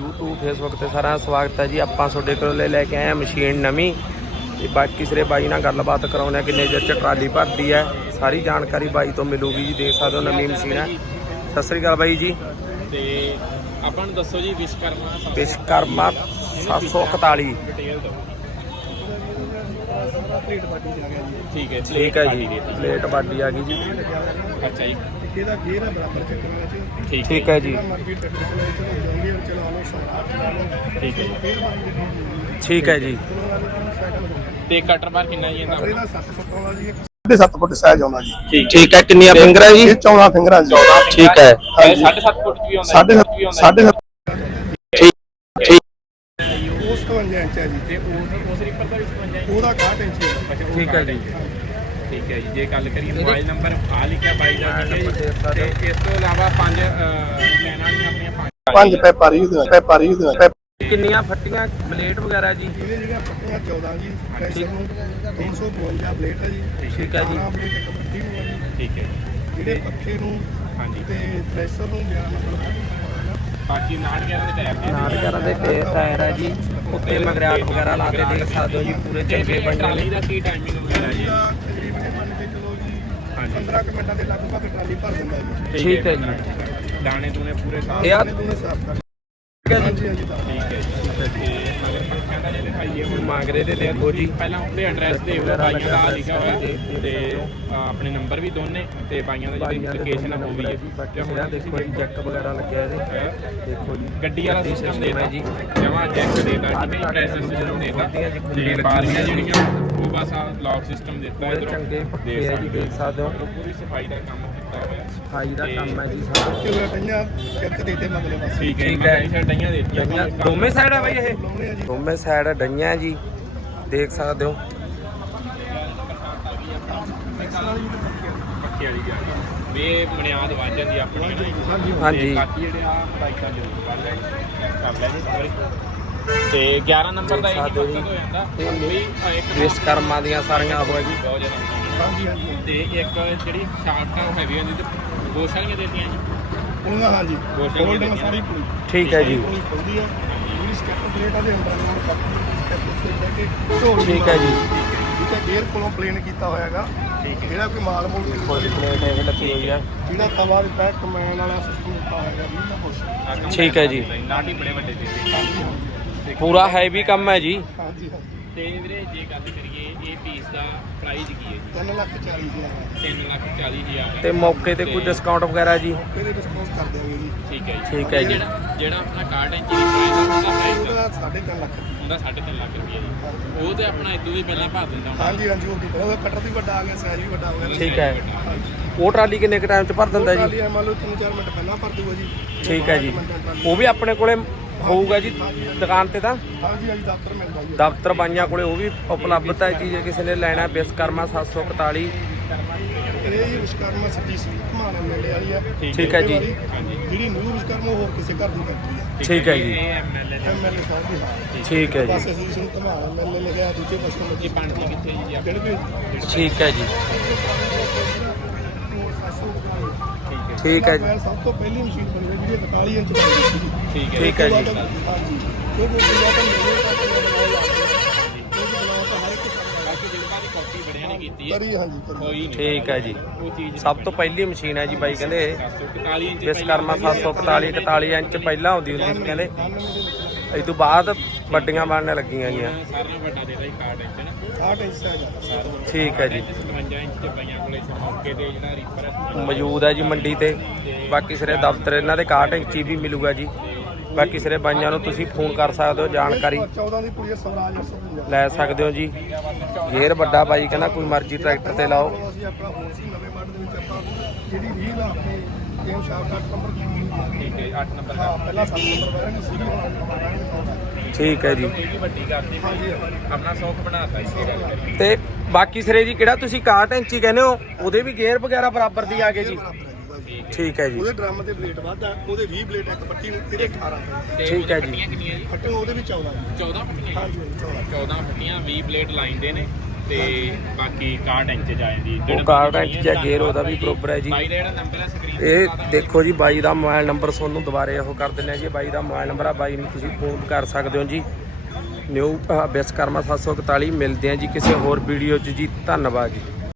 YouTube Facebook ਤੇ ਸਾਰਿਆਂ ਦਾ ਸਵਾਗਤ ਹੈ ਜੀ। ਆਪਾਂ ਤੁਹਾਡੇ ਕੋਲ ਲੈ ਕੇ ਆਏ ਹਾਂ ਮਸ਼ੀਨ ਨਵੀਂ। ਤੇ ਬਾਕੀ ਸਿਰੇ ਬਾਈ ਨਾਲ ਗੱਲਬਾਤ ਕਰਾਉਂਦੇ ਆ ਕਿੰਨੇ ਚਿਰ ਚ ਟਰਾਲੀ ਭਰਦੀ ਹੈ। ਸਾਰੀ ਜਾਣਕਾਰੀ ਬਾਈ ਤੋਂ ਮਿਲੂਗੀ ਜੀ ਦੇਖ ਸਕਦੇ ਹੋ ਨਵੀਂ ਮਸ਼ੀਨ ਹੈ। ਸਤਿ ਸ੍ਰੀ ਅਕਾਲ ਬਾਈ ਜੀ। ਤੇ ਆਪਾਂ ਨੂੰ ਦੱਸੋ ਜੀ ਵਿਸ਼ਕਰਮਾ ਵਿਸ਼ਕਰਮਾ 741 ਡਿਟੇਲ ਦਿਓ। ਠੀਕ ਹੈ ਠੀਕ ਹੈ ਜੀ ਪਲੇਟ ਬਾਡੀ ਆ ਗਈ ਜੀ। ਅੱਛਾ ਜੀ। ਇਹਦਾ ਗੇਅਰ ਹੈ ਬਰਾਬਰ ਚੱਕਣਾ ਚ ਠੀਕ ਠੀਕ ਹੈ ਜੀ। ਮਰਜ਼ੀ ਟਰੈਕਟਰ ਚਲਾਓ ਚਲੋ ਜੰਗੀਰ ਚਲਾ ਲਓ ਸ਼ੌਰਾਟ ਚਲਾ ਲਓ। ਠੀਕ ਹੈ ਜੀ। ਫੇਰ ਬੰਦ ਠੀਕ ਹੈ ਜੀ। ਤੇ ਕਟਰ ਬਾਰ ਕਿੰਨਾ ਜੀ ਇਹਦਾ? ਇਹਦਾ 7 ਫੁੱਟ ਆਉਂਦਾ ਜੀ। 7.5 ਫੁੱਟ ਸਾਈਜ਼ ਆਉਂਦਾ ਜੀ। ਠੀਕ। ਠੀਕ ਹੈ ਕਿੰਨੀਆਂ ਫਿੰਗਰਾਂ ਜੀ? ਇਹ 14 ਫਿੰਗਰਾਂ ਜੀ। ਠੀਕ ਹੈ। ਇਹ 7.5 ਫੁੱਟ ਵੀ ਆਉਂਦਾ ਸਾਢੇ ਜੀ, ਵੀ ਸੱਤ ਆਉਂਦਾ ਸਾਢੇ ਸੱਤ ਠੀਕ। ਠੀਕ। ਉਸ 52 ਇੰਚ ਹੈ ਜੀ। ਤੇ ਉਸ ਉਸ ਰਿਪਰ ਦਾ ਵੀ 55 ਜੀ ਉਹਦਾ 61 ਇੰਚ ਹੈ ਠੀਕ ਹੈ ਜੀ। ਠੀਕ ਹੈ ਜੀ ਜੇ ਗੱਲ ਕਰੀਏ ਮੋਬਾਈਲ ਨੰਬਰ ਆ ਲਿਖਿਆ ਬਾਈ ਦਾ ਠੀਕ ਹੈ ਜੀ। ਤੇ ਇਸ ਤੋਂ ਇਲਾਵਾ ਪੰਜ ਲੈਣਾ ਵਾਲੀਆਂ ਆਪਣੀਆਂ ਪੰਜ ਪੰਜ ਪੈਪਾਰੀ ਦੇ ਪੈਪਾਰੀ ਦੇ ਕਿੰਨੀਆਂ ਫੱਟੀਆਂ ਪਲੇਟ ਵਗੈਰਾ ਜੀ? ਇਹਦੇ ਜਿਹੜੀਆਂ ਪੱਟੀਆਂ 14 ਜੀ ਪ੍ਰੈਸ਼ਰ ਨੂੰ 352 ਪਲੇਟ ਹੈ ਜੀ। ਠੀਕ ਹੈ ਜੀ। 12 ਪਲੇਟ ਇੱਕ ਪੱਟੀ ਨੂੰ ਹੈ ਜੀ। ਠੀਕ ਹੈ। ਜਿਹੜੇ ਪੱਖੇ ਨੂੰ ਹਾਂਜੀ। ਤੇ ਪ੍ਰੈਸ਼ਰ ਨੂੰ 11 ਨੰਬਰ ਹੈ ਬਾਕੀ 911 ਦੇ ਟਾਇਰ ਨੇ। ਨਾਲ ਕਰਾਂ ਦੇ ਟਾਇਰ ਹੈ ਜੀ ਉੱਤੇ ਮਗਰਾਟ ਵਗੈਰਾ ਲਾ ਕੇ ਦੇਖ ਸਕਦੇ ਹੋ ਜੀ ਪੂਰੇ ਚੰਗੇ ਨੇ। ਦਾ ਕੀ ਟਾਈਮਿੰਗ ਵਗੈਰਾ ਜੀ ਇਹਦਾ ਤਕਰੀਬਨ ਇਹ ਮੰਨ ਕੇ ਚਲੋ ਜੀ ਹਾਂਜੀ 15 ਕੁ ਮਿੰਟਾਂ ਦੇ ਲਗਭਗ ਟਰਾਲੀ ਭਰ ਦਿੰਦਾ ਜੀ। ਠੀਕ ਹੈ ਜੀ। ਦਾਣੇ ਦੂਣੇ ਪੂਰੇ ਸਾਫ਼ ਇਹ ਆ- ਇਹਨੇ ਦੋਨੇ ਸਾਫ਼ ਕਰ ਠੀਕ ਹੈ ਜੀ। ਹਾਂਜੀ ਹਾਂਜੀ ਤਾਂ। ਠੀਕ ਹੈ ਜੀ। ਤੇ ਮਗਰ ਦਾ ਜੇ। ਹੁਣ ਮਾਗਰੇ ਦੇ ਦੇਖੋ ਜੀ। ਪਹਿਲਾਂ ਉਹਦੇ ਐਡਰੈਸ ਦੇ ਦਿਓ ਬਾਈਆਂ ਦਾ ਲਿਖਿਆ ਹੋਇਆ। ਤੇ ਅਹ, ਆਪਣੇ ਨੰਬਰ ਵੀ ਦੋਨੇ ਤੇ ਬਾਈਆਂ ਦਾ ਜਿਹੜੀ ਲੋਕੇਸ਼ਨ ਹੈ ਉਹ ਵੀ ਹੈ। ਬਾਕੀ ਦੇਖੋ ਜੀ ਜੈਕ ਵਗੈਰਾ ਲੱਗਿਆ ਇਹਦੇ ਦੇਖੋ ਜੀ ਗੱਡੀ ਵਾਲਾ ਸਿਸਟਮ system ਹੈ ਦੇਤਾ। ਜੀ। ਜਮਾ ਚੈੱਕ ਦੇਤਾ ਠੀਕ ਹੈ ਪ੍ਰੈਸ਼ਰ ਸਿਸਟਮ ਦੇਤਾ। ਤੇ ਬਾਰੀਆਂ ਜਿਹੜੀਆਂ ਉਹ ਬਸ ਆ ਲੌਕ ਸਿਸਟਮ ਦਿੱਤਾ ਇਧਰੋਂ। ਚੰਗੇ ਪੱਕੇ ਹੈ ਜੀ ਦੇਖ ਸਕਦੇ ਹੋ। ਪੂਰੀ ਸਫ਼ਾਈ ਦਾ ਕੰਮ ਕੀਤਾ ਹੋਇਆ। ਸਫ਼ਾਈ ਦਾ ਕੰਮ ਹੈ ਜੀ ਸਾਰਾ। ਕਿ ਉਹ ਕਈਆਂ ਚੱਕ ਦੇ ਤੇ ਮਗਲੇ ਪਾਸੇ ਠੀਕ ਹੈ ਠੀਕ ਹੈ। ਇਹ ਡਈਆਂ ਦੇਤੀਆਂ ਡਈਆਂ। ਦੋਵੇਂ ਸਾਈਡ ਹੈ ਬਾਈ ਇਹ? ਆ ਜੀ। ਦੋਵੇਂ ਸਾਈਡ ਡਈਆਂ ਜੀ। ਦੇਖ ਸਕਦੇ ਹੋ। ਪੱਕੀ ਵਾਲੀ ਗੱਲ ਵੀ ਇਹ ਬੁਨਿਆਦ ਵੱਜ ਜਾਂਦੀ ਆ ਆਪਣੀ। ਹਾਂਜੀ ਬਾਕੀ ਜਿਹੜੇ ਆ ਬਾਈਕਾਂ ਜ਼ਰੂਰ ਕਰ ਲੈ ਕਰ ਲੈ ਜੀ ਸਾਰੇ। ਤੇ 11 ਨੰਬਰ ਦਾ ਇਹ ਮਕਸਦ ਹੋ ਜਾਂਦਾ। ਤੇ ਵੀ ਇੱਕ ਵਿਸ਼ਕਰਮਾ ਦੀਆਂ ਸਾਰੀਆਂ ਉਹ ਹੈ ਜੀ ਬਹੁਤ ਜ਼ਿਆਦਾ। ਤੇ ਇੱਕ ਜਿਹੜੀ ਆ ਉਹ ਹੈਵੀ ਹੁੰਦੀ ਤੇ ਗੋਸ਼ ਵਾਲੀਆਂ ਦੇਤੀਆਂ ਜੀ। ਉਹਨਾਂ ਹੋਲਡਿੰਗ ਦੀਆਂ ਸਾਰੀ ਪੂਰੀ। ਠੀਕ ਹੈ ਜੀ। ਪੂਰੀ ਖੁੱਲਦੀ ਆ। ਜਿਹੜੀ ਸਟੈਪ ਪਲੇਟ ਆ ਦੇ ਅੰਦਰ ਨਾਲ ਕੱਪੀ ਠੀਕ ਹੈ ਜੀ। ਠੀਕ ਹੈ। ਗੇਅਰ ਕੋਲੋਂ ਪਲੇਨ ਕੀਤਾ ਹੋਇਆ ਹੈਗਾ। ਠੀਕ ਹੈ। ਜਿਹੜਾ ਕੋਈ ਮਾਲ ਮੂਲ ਕੋਈ ਪਲੇਟ ਇਹ ਲੱਗੀ ਹੋਈ ਹੈ ਜਿਹੜਾ ਤਵਾ ਦਿੱਤਾ ਹੈ ਕਮੈਨ ਵਾਲਾ ਸਿਸਟਮ ਦਿੱਤਾ ਹੋਇਆ ਹੈਗਾ ਨਹੀਂ ਕੁਛ ਠੀਕ ਹੈ ਜੀ। ਨਾਟੀ ਬੜੇ ਵੱਡੇ ਦੇ। ਪੂਰਾ ਹੈਵੀ ਕੰਮ ਹੈ ਜੀ। ਹਾਂਜੀ ਤੇ ਵੀਰੇ ਜੇ ਗੱਲ ਕਰੀਏ ਇਹ ਪੀਸ ਦਾ ਪ੍ਰਾਈਸ ਕੀ ਹੈ ਜੀ? 3 ਲੱਖ 40 ਹਜ਼ਾਰ 3 ਲੱਖ 40 ਹਜ਼ਾਰ ਤੇ ਮੌਕੇ ਤੇ ਕੋਈ ਡਿਸਕਾਊਂਟ ਵਗੈਰਾ ਜੀ? ਇਹਦੇ ਡਿਸਕਾਊਂਟ ਕਰ ਦਿਆਂਗੇ ਜੀ। ਠੀਕ ਹੈ ਜੀ। ਠੀਕ ਹੈ ਜੀ। ਜਿਹੜਾ ਆਪਣਾ ਕਾਰਡ ਇੰਚ ਦੀ ਪ੍ਰਾਈਸ ਉਹਦਾ ਪ੍ਰਾਈਸ ਉਹਦਾ 3.5 ਲੱਖ। ਉਹਦਾ 3.5 ਲੱਖ ਰੁਪਏ ਜੀ। ਉਹ ਤੇ ਆਪਣਾ ਇਦੋਂ ਵੀ ਪਹਿਲਾਂ ਭਰ ਦਿੰਦਾ ਹੁੰਦਾ। ਹਾਂਜੀ ਹਾਂਜੀ ਉਹ ਵੀ ਉਹਦਾ ਕਟਰ ਵੀ ਵੱਡਾ ਆ ਗਿਆ ਸਾਈਜ਼ ਵੀ ਵੱਡਾ ਹੋ ਗਿਆ। ਠੀਕ ਹੈ। ਉਹ ਟਰਾਲੀ ਕਿੰਨੇ ਕ ਟਾਈਮ ਚ ਭਰ ਦਿੰਦਾ ਜੀ? ਟਰਾਲੀ ਐ ਮੰਨ ਲਓ 3-4 ਮਿੰਟ ਪਹਿਲਾਂ ਭਰ ਦੂਗਾ ਜੀ। ਠੀਕ ਹੈ ਜੀ। ਉਹ ਵੀ ਆਪਣੇ ਕੋਲੇ ਹੋਊਗਾ ਜੀ ਦੁਕਾਨ ਤੇ ਤਾਂ? ਹਾਂਜੀ ਹਾਂਜੀ ਦਫ਼ਤਰ ਮਿਲਦਾ ਜੀ ਦਫ਼ਤਰ ਬਾਈਆਂ ਕੋਲੇ ਉਹ ਵੀ ਉਪਲਬਧ ਹੈ ਜੀ ਜੇ ਕਿਸੇ ਨੇ ਲੈਣਾ ਵਿਸ਼ਕਰਮਾ 741 ਇਹ ਜੀ ਵਿਸ਼ਕਰਮਾ ਸੱਜੀ ਸੀ ਘਮਾਣਾ ਮੇਲੇ ਵਾਲੀ ਆ ਠੀਕ ਹੈ ਜੀ। ਜਿਹੜੀ ਨਿਊ ਵਿਸ਼ਕਰਮਾ ਹੋਰ ਕਿਸੇ ਘਰ ਦੀ ਫੈਕਟਰੀ ਆ ਠੀਕ ਹੈ ਜੀ। ਇਹ ਐਮਐਲਏ ਐਮਐਲਏ ਸਾਹਿਬ ਦੀ ਹਾਂ। ਠੀਕ ਹੈ। ਬਸ ਜੀ। ਅਸੀਂ ਇਸ ਨੂੰ ਘਮਾਣਾ ਮੇਲੇ ਲਿਖਿਆ ਦੂਜੇ ਪਾਸੇ ਇਹ ਮੱਜੀ ਬਣਦੀ ਕਿੱਥੇ ਜੀ? ਆਪਣੀ ਜਿਹੜੇ ਵੀ ਠੀਕ ਹੈ ਜੀ। ਠੀਕ ਹੈ। ਜੀ। ਸਭ ਤੋਂ ਪਹਿਲੀ ਮਸ਼ੀਨ ਬਣੀ ਹੋਈ ਜਿਹੜੀ 41 ਇੰਚ ਦੀ ਸੀ ਠੀਕ ਹੈ ਠੀਕ ਹੈ ਜੀ। ਹਾਂਜੀ ਜਿਹੜਾ ਤਾਂ ਮੇਰੇ ਦੀ ਕਰੀ ਹਾਂਜੀ ਕਰੀ। ਠੀਕ ਹੈ ਜੀ। ਸਭ ਤੋਂ ਪਹਿਲੀ ਮਸ਼ੀਨ ਹੈ ਜੀ ਬਾਈ ਕਹਿੰਦੇ 741 ਇੰਚ ਵਿਸ਼ਕਰਮਾ 741 41 ਇੰਚ ਪਹਿਲਾਂ ਆਉਂਦੀ ਹੁੰਦੀ ਸੀ ਕਹਿੰਦੇ। 99 ਦੇ ਵਿੱਚ ਇਸ ਤੋਂ ਬਾਅਦ ਵੱਡੀਆਂ ਬਣਨ ਲੱਗੀਆਂ ਗਈਆਂ। ਸਾਰਿਆਂ ਨਾਲੋਂ ਵੱਡਾ ਦੇਦਾ ਹੀ ਕਾਰਡ ਇੰਚ ਨਾ। 60 ਇੰਚ ਸਾਈਜ਼ ਆ ਸਾਰਾ ਠੀਕ ਹੈ ਜੀ। 57 ਇੰਚ ਤੇ ਪਈਆਂ ਕੋਲੇ ਮੌਕੇ ਤੇ ਜਿਹੜਾ ਰੀਪਰ ਹੈ। ਮੌਜੂਦ ਹੈ ਜੀ ਮੰਡੀ ਤੇ। ਬਾਕੀ ਸਿਰੇ ਦਫ਼ਤਰ ਇਹਨਾਂ ਦੇ 61 ਇੰਚੀ ਵੀ ਮਿਲੂਗਾ ਜੀ। ਬਾਕੀ ਸਿਰੇ ਬਾਈਆਂ ਨੂੰ ਤੁਸੀਂ ਫੋਨ ਕਰ ਸਕਦੇ ਹੋ ਜਾਣਕਾਰੀ। 14 ਦੀ ਪੂਰੀ ਸਵਰਾਜ 855 ਲੈ ਸਕਦੇ ਹੋ ਜੀ। ਗੇਅਰ ਵੱਡਾ ਬਾਈ ਕਹਿੰਦਾ ਕੋਈ ਮਰਜ਼ੀ ਟਰੈਕਟਰ ਤੇ ਲਾਓ। ਅਸੀਂ ਆਪਣਾ ਹੋਰ ਸੀ ਨਵੇਂ ਮਾਡਲ ਦੇ ਵਿੱਚ ਆਪਾਂ ਜਿਹੜੀ ਰੀਲ ਆ ਆਪਣੀ ਗੇਮ ਸ਼ਾਫਟ 8 ਨੰਬਰ ਦੀ ਰੀਲ ਆ। ਠੀਕ ਹੈ 8 ਨੰਬਰ ਹਾਂ ਪਹਿਲਾਂ 7 ਨੰਬਰ ਵੈਰਨ ਸੀਗੀ ਹੁਣ 8 ਨੰਬਰ ਵੈਰਨ ਠੀਕ ਹੈ ਜੀ। ਵੱਡੀ ਕਰਦੀ ਹਾਂਜੀ। ਆਪਣਾ ਸੌਖ ਬਣਾਤਾ ਇਸ ਦੀ ਗੱਲ ਕਰੀਏ। ਤੇ ਬਾਕੀ ਸਿਰੇ ਜੀ ਕਿਹੜਾ ਤੁਸੀਂ 61 ਇੰਚੀ ਕਹਿੰਦੇ ਹੋ? ਉਹਦੇ ਵੀ ਗੇਅਰ ਵਗੈਰਾ ਬਰਾਬਰ ਦੀ ਆ ਗਏ ਜੀ। ਠੀਕ ਹੈ। ਜੀ। ਉਹਦੇ ਡਰਮ ਤੇ ਬਲੇਡ ਵੱਧ ਆ ਉਹਦੇ 20 ਬਲੇਡ ਇੱਕ ਪੱਟੀ ਨੂੰ ਇਹਦੇ 18 ਪਏ। ਤੇ ਠੀਕ ਹੈ ਜੀ। ਫੱਟੀਆਂ ਕਿੰਨੀਆਂ ਜੀ? ਫੱਟੇ ਉਹਦੇ ਵੀ 14 ਜੀ। 14 ਫੱਟੀਆਂ ਹਾਂਜੀ ਹਾਂਜੀ 14 14 ਫੱਟੀਆਂ 20 ਪਲੇਟ ਲਾਈਨ ਦੇ ਨੇ ਤੇ ਬਾਕੀ 61 ਇੰਚ ਚ ਆ ਜਾਂਦੀ ਉਹ ਕਾਰਡ ਐਂਟ ਚ ਗੇਅਰ ਉਹਦਾ ਵੀ ਬਰੋਬਰ ਹੈ ਜੀ। ਬਾਈ ਦਾ ਜਿਹੜਾ ਨੰਬਰ ਹੈ ਸਕਰੀਨ ਇਹ ਦੇਖੋ ਜੀ ਬਾਈ ਦਾ ਮੋਬਾਈਲ ਨੰਬਰ ਤੁਹਾਨੂੰ ਦੁਬਾਰੇ ਉਹ ਕਰ ਦਿੰਦੇ ਆ ਜੀ। ਬਾਈ ਦਾ ਮੋਬਾਈਲ ਨੰਬਰ ਆ ਬਾਈ ਨੂੰ ਤੁਸੀਂ ਫੋਨ ਕਰ ਸਕਦੇ ਹੋ ਜੀ। ਨਿਊ ਵਿਸਕਰਮਾ 741 ਮਿਲਦੇ ਆ ਜੀ ਕਿਸੇ ਹੋਰ ਵੀਡੀਓ 'ਚ ਜੀ। ਧੰਨਵਾਦ ਜੀ।